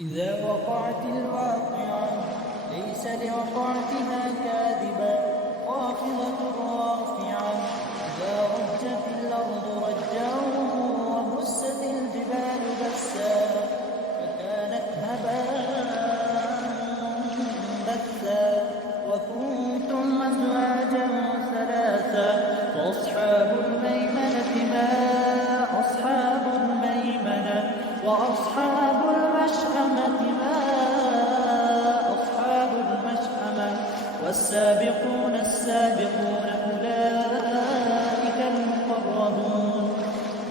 إذا وقعت الواقعة ليس لوقعتها كاذبة خافضة رافعة إذا رجت الأرض رجا وبست الجبال بسا فكانت هباء منبثا وكنتم أزواجا ثلاثا وأصحاب الميمنة ما أصحاب الميمنة وأصحاب المشأمة ما أصحاب المشأمة والسابقون السابقون أولئك المقربون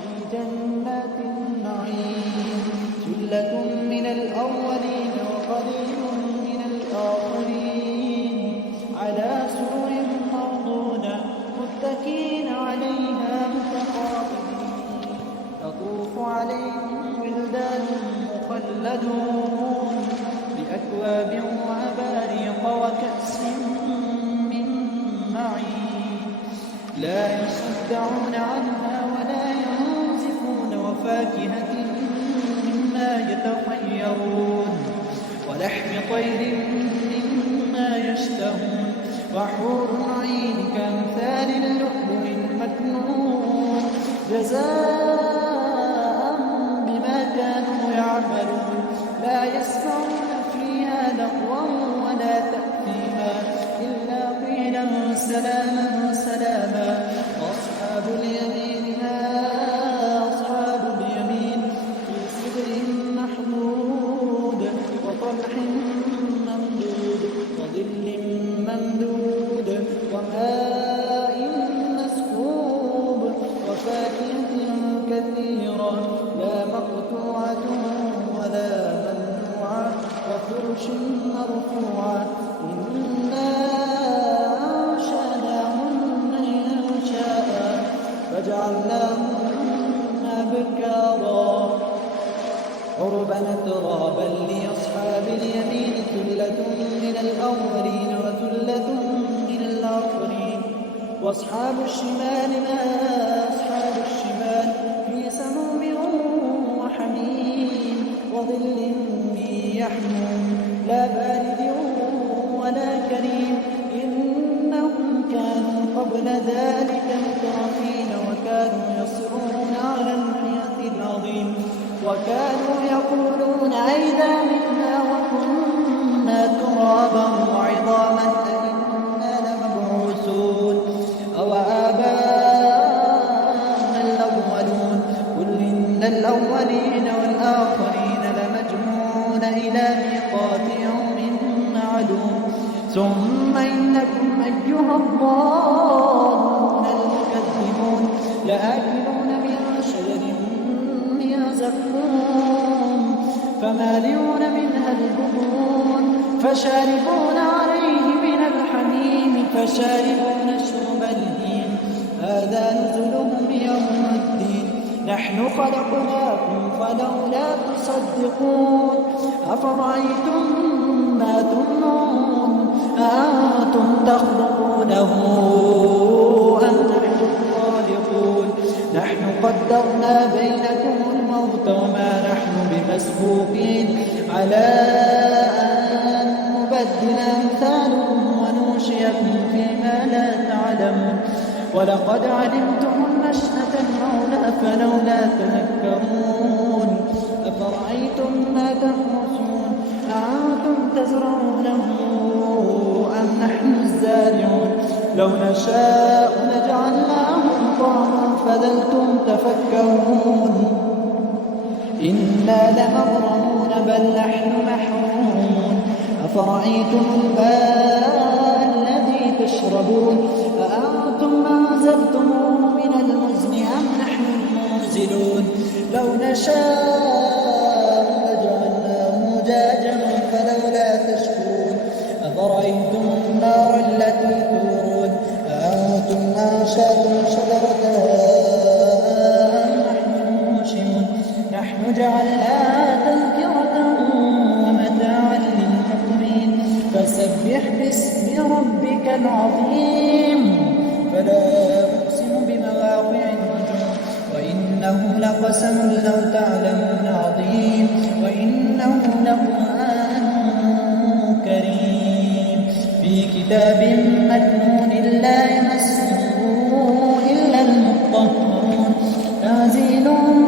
في جنات النعيم ثلة من الأولين وقليل من الآخرين على سرر موضونة متكئين عليها متقابلين يطوف عليهم ولدان مخلدون بأكواب وأباريق وكأس من معين لا يصدعون عنها ولا ينزفون وفاكهة مما يتخيرون ولحم طير مما يشتهون وحور عين كأمثال اللؤلؤ المكنون جزاء بما كانوا يعملون لا يسمعون فيها لغوا ولا تأثيما إلا قيلا سلاما سلاما وأصحاب اليمين ما أصحاب اليمين في سدر محمود وطلح ممدود وظل ممدود وماء مسكوب وفاكهة كثيرة لا مقطوعة ولا ممنوعة وفرش مرفوعة إنا أنشأناهن إنشاء فجعلناهن أبكارا عربا ترابا لأصحاب اليمين ثلة من الأولين وثلة من الآخرين وأصحاب الشمال ما أصحاب الشمال في سموم وحميم وظل من يحموم لا بارد ولا كريم إنهم كانوا قبل ذلك مترفين وكانوا يصرون على الحياة العظيم وكانوا يقولون أئذا متنا وكنا ترابا وعظاما أئنا لمبعوثون أو آباؤنا الأولون قل إن الأولين والآخرين لمجموعون إلى ميقات يوم معلوم ثم إنكم أيها الضالون المكذبون لآكلون من شجر من زقوم فمالئون منها البطون فشاربون عليه من الحميم فشاربون شرب الهيم هذا نزلهم يوم الدين نحن خلقناكم فلولا تصدقون أفرأيتم ما تمنون أأنتم تخلقونه أم نحن الخالقون نحن قدرنا بينكم الموت وما نحن بمسبوقين على أن نبدل أمثالكم وننشئكم فيما لا تعلمون ولقد علمتم النشأة الأولى فلولا تذكرون أفرأيتم ما تحرثون أأنتم تزرعونه أم نحن الزارعون لو نشاء لجعلناه حطاما فظلتم تفكرون إنا لمغرمون بل نحن محرومون أفرأيتم الماء الذي تشربون أأنتم أنزلتموه من المزن أم نحن المنزلون لو نشاء لجعلناه أجاجا فلولا تشكرون أفرأيتم النار التي تورون أأنتم أنشأتم شجرتها أم نحن المنشئون نحن جعلناها تذكرة ومتاعا للمقوين فسبح باسم ربك العظيم فلا أقسم بمواقع النجوم وإنه لقسم لو تعلمون عظيم وإنه لقرآن كريم في كتاب مكنون لا يمسه إلا المطهرون تنزيل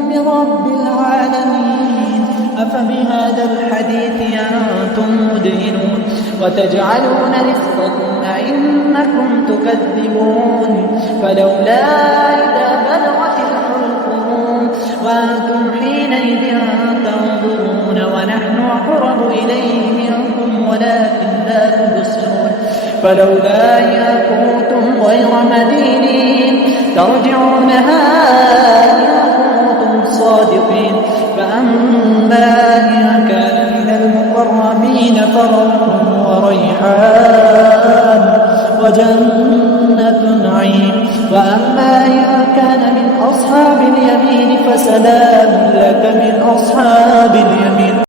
من رب العالمين أفبهذا الحديث أنتم مدهنون وتجعلون رزقكم أئنكم تكذبون فلولا إذا بلغت الحلقوم وأنتم حينئذ تنظرون ونحن أقرب إليه منكم ولكن لا تبصرون فلولا إذا كنتم غير مدينين ترجعونها إن كنتم صادقين فأما إن كان من المقربين فروح وريحان وجنة نعيم وأما إن كان من أصحاب اليمين فسلام لك من أصحاب اليمين